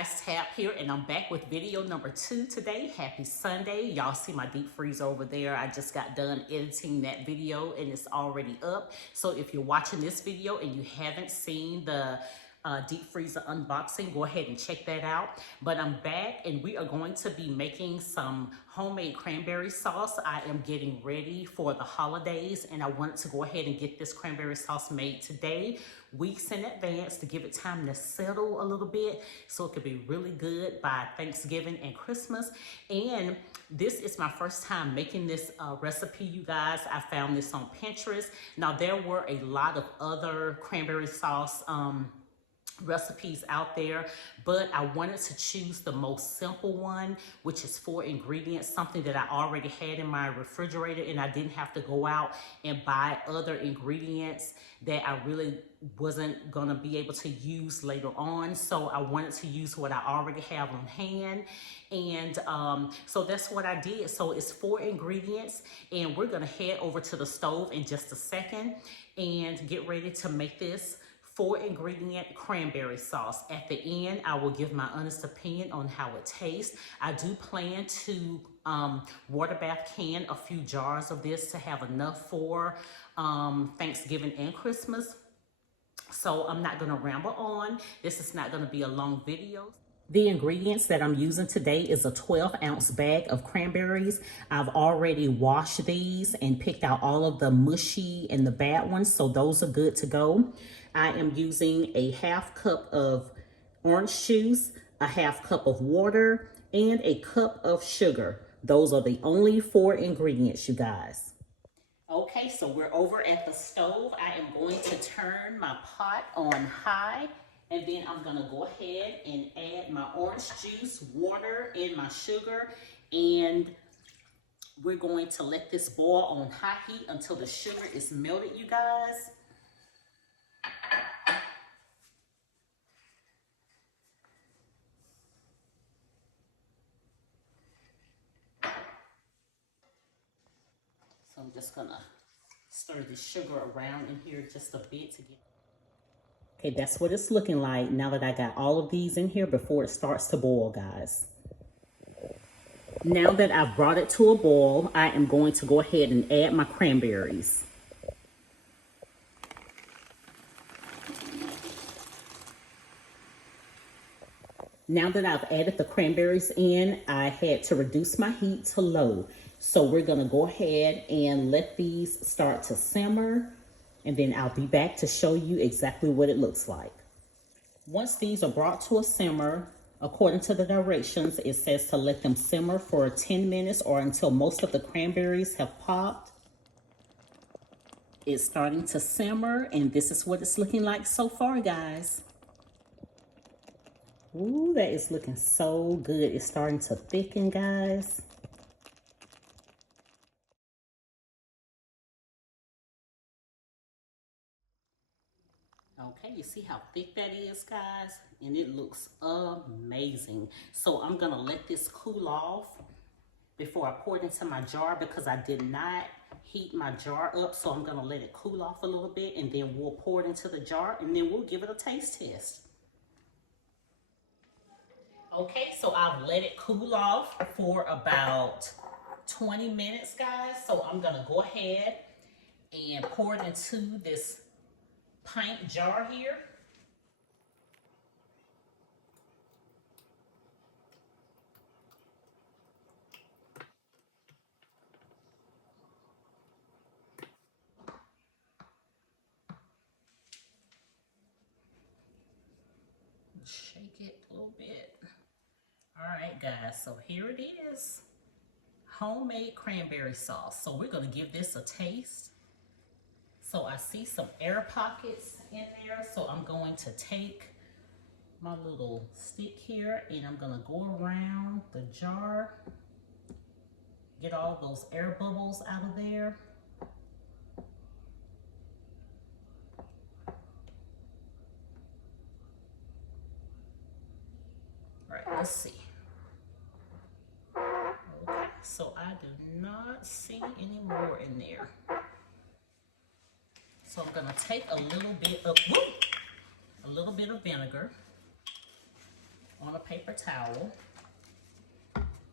guys, Tab here, and I'm back with video number 2 today. Happy Sunday. Y'all see my deep freeze over there. I just got done editing that video and it's already up. So if you're watching this video and you haven't seen the deep freezer unboxing, go ahead and check that out. But I'm back and we are going to be making some homemade cranberry sauce. I am getting ready for the holidays and I wanted to go ahead and get this cranberry sauce made today, weeks in advance, to give it time to settle a little bit so it could be really good by Thanksgiving and Christmas. And this is my first time making this recipe, you guys. I found this on Pinterest. Now there were a lot of other cranberry sauce recipes out there, but I wanted to choose the most simple one, which is 4 ingredients, something that I already had in my refrigerator and I didn't have to go out and buy other ingredients that I really wasn't gonna be able to use later on. So I wanted to use what I already have on hand, and so that's what I did. So it's 4 ingredients and we're gonna head over to the stove in just a second and get ready to make this 4 ingredient cranberry sauce. At the end, I will give my honest opinion on how it tastes. I do plan to water bath can a few jars of this to have enough for Thanksgiving and Christmas. So I'm not gonna ramble on. This is not gonna be a long video. The ingredients that I'm using today is a 12-ounce bag of cranberries. I've already washed these and picked out all of the mushy and the bad ones, so those are good to go. I am using a 1/2 cup of orange juice, a 1/2 cup of water, and a cup of sugar. Those are the only 4 ingredients, you guys. Okay, so we're over at the stove. I am going to turn my pot on high, and then I'm gonna go ahead and add my orange juice, water, and my sugar, and we're going to let this boil on high heat until the sugar is melted, you guys. So I'm just gonna stir the sugar around in here just a bit to get. Okay, that's what it's looking like now that I got all of these in here before it starts to boil, guys. Now that I've brought it to a boil, I am going to go ahead and add my cranberries. Now that I've added the cranberries in, I had to reduce my heat to low. So we're gonna go ahead and let these start to simmer, and then I'll be back to show you exactly what it looks like. Once these are brought to a simmer, according to the directions, it says to let them simmer for 10 minutes or until most of the cranberries have popped. It's starting to simmer, and this is what it's looking like so far, guys. Ooh, that is looking so good. It's starting to thicken, guys. Okay, you see how thick that is, guys? And it looks amazing. So I'm gonna let this cool off before I pour it into my jar because I did not heat my jar up. So I'm gonna let it cool off a little bit and then we'll pour it into the jar and then we'll give it a taste test. Okay, so I've let it cool off for about 20 minutes, guys. So I'm gonna go ahead and pour it into this pint jar here. Shake it a little bit. All right, guys, so here it is. Homemade cranberry sauce. So we're gonna give this a taste. So I see some air pockets in there. So I'm going to take my little stick here and I'm gonna go around the jar, get all those air bubbles out of there. All right, let's see. Okay, so I do not see any more in there. So I'm gonna take a little bit of vinegar on a paper towel.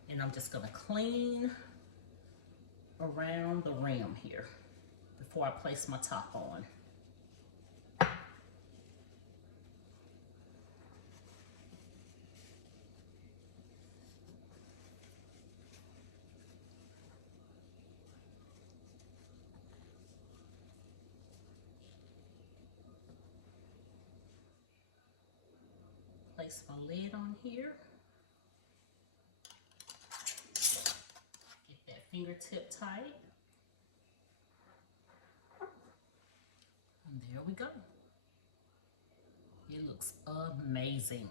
And I'm just gonna clean around the rim here before I place my top on. Place my lid on here. Get that fingertip tight. And there we go. It looks amazing.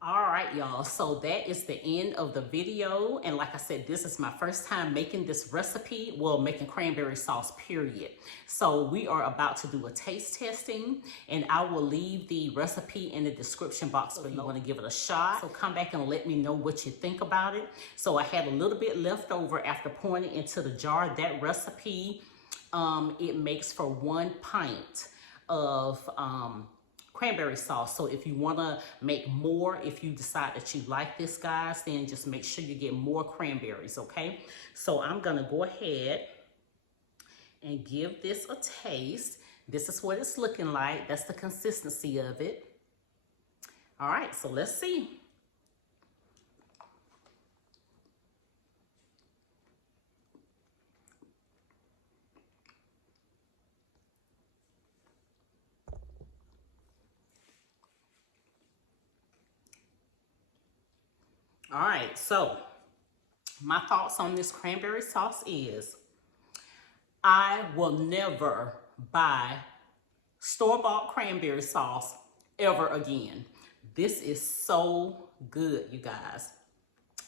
All right, y'all, so that is the end of the video. And like I said, this is my first time making this recipe, well, making cranberry sauce, period. So we are about to do a taste testing, and I will leave the recipe in the description box if you want to give it a shot. So come back and let me know what you think about it. So I had a little bit left over after pouring it into the jar. That recipe, it makes for 1 pint of cranberry sauce. So if you want to make more, if you decide that you like this, guys, then just make sure you get more cranberries, okay? So I'm gonna go ahead and give this a taste. This is what it's looking like. That's the consistency of it. All right, so let's see. All right, so my thoughts on this cranberry sauce is I will never buy store-bought cranberry sauce ever again. This is so good, you guys.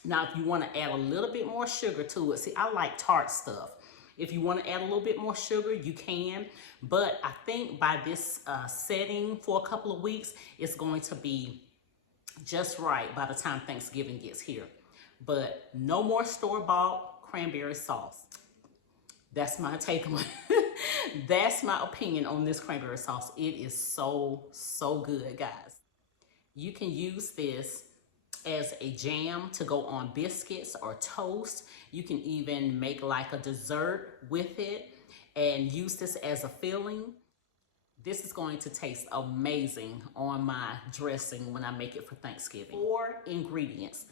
Now, if you want to add a little bit more sugar to it, see, I like tart stuff. If you want to add a little bit more sugar, you can. But I think by this setting for a couple of weeks, it's going to be just right by the time Thanksgiving gets here. But no more store-bought cranberry sauce. That's my take on it. That's my opinion on this cranberry sauce. It is so, so good, guys. You can use this as a jam to go on biscuits or toast. You can even make like a dessert with it and use this as a filling. This is going to taste amazing on my dressing when I make it for Thanksgiving. 4 ingredients: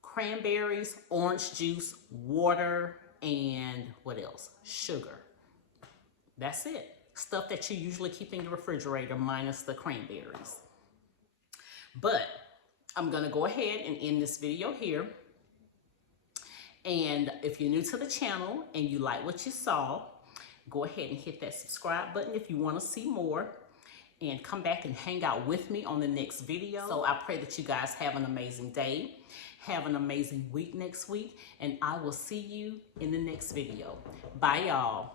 cranberries, orange juice, water, and what else? Sugar. That's it. Stuff that you usually keep in your refrigerator minus the cranberries. But I'm gonna go ahead and end this video here. And if you're new to the channel and you like what you saw, go ahead and hit that subscribe button if you want to see more, and come back and hang out with me on the next video. So I pray that you guys have an amazing day, have an amazing week next week, and I will see you in the next video. Bye, y'all.